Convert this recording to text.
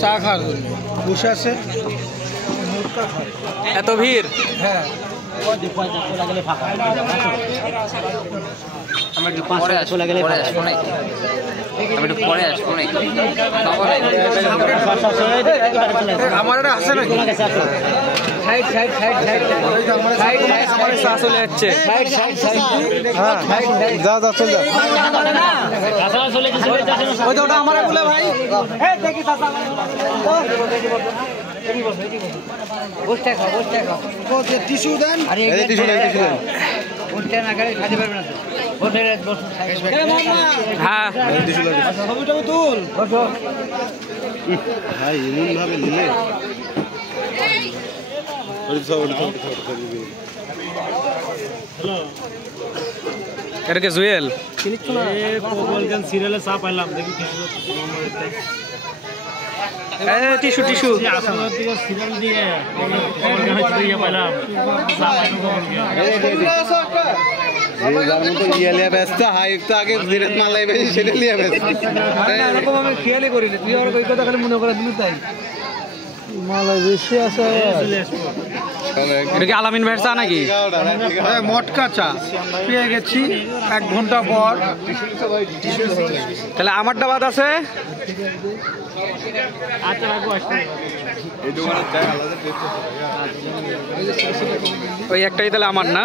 চা খাওয়ার জন্য বসে আছে। এত ভিড়? হ্যাঁ, আমরা একটু পরে আসবো নাকি? আমি একটু পরে আসবো নাকি? আমার এটা আছে নাকি? চলে যাচ্ছে। যা যা চল যা। ওটা আমার বলে ভাই টিস্যু দেন। হ্যাঁ, তুল ভাই এমন ভাবে নিলে এটা কি জুয়েল? সিরিয়ালে চা পাইলাম দেখি টিস্যু টিস্যু সিরিয়াল দিয়ে পাইলাম ব্যস্ত হাই তো আগে সিরিয়াল মালাই বেশি সেটা লিয়ে ব্যস্ত আমি খেয়ালই করিনি, তুই আমার ওই কথা খালি মনে করে দিলি তাই। মালাই বেশি আছে। এটা কি আলামিন ভাইয়ের চা নাকি? মটকা চা পেয়ে গেছি 1 ঘন্টা পর। তাহলে আমারটা বাদ আছে। ওই একটাই তাহলে আমার না।